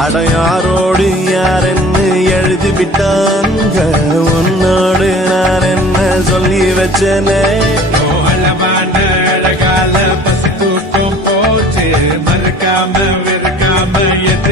அடையாரோடு யாரென்னு எழுதி விட்டாங்க உன்னோடு நான் என்ன சொல்லி வச்சனே அழகால பசி தூக்கம் போச்சு மறுக்காம வெறுக்காம எது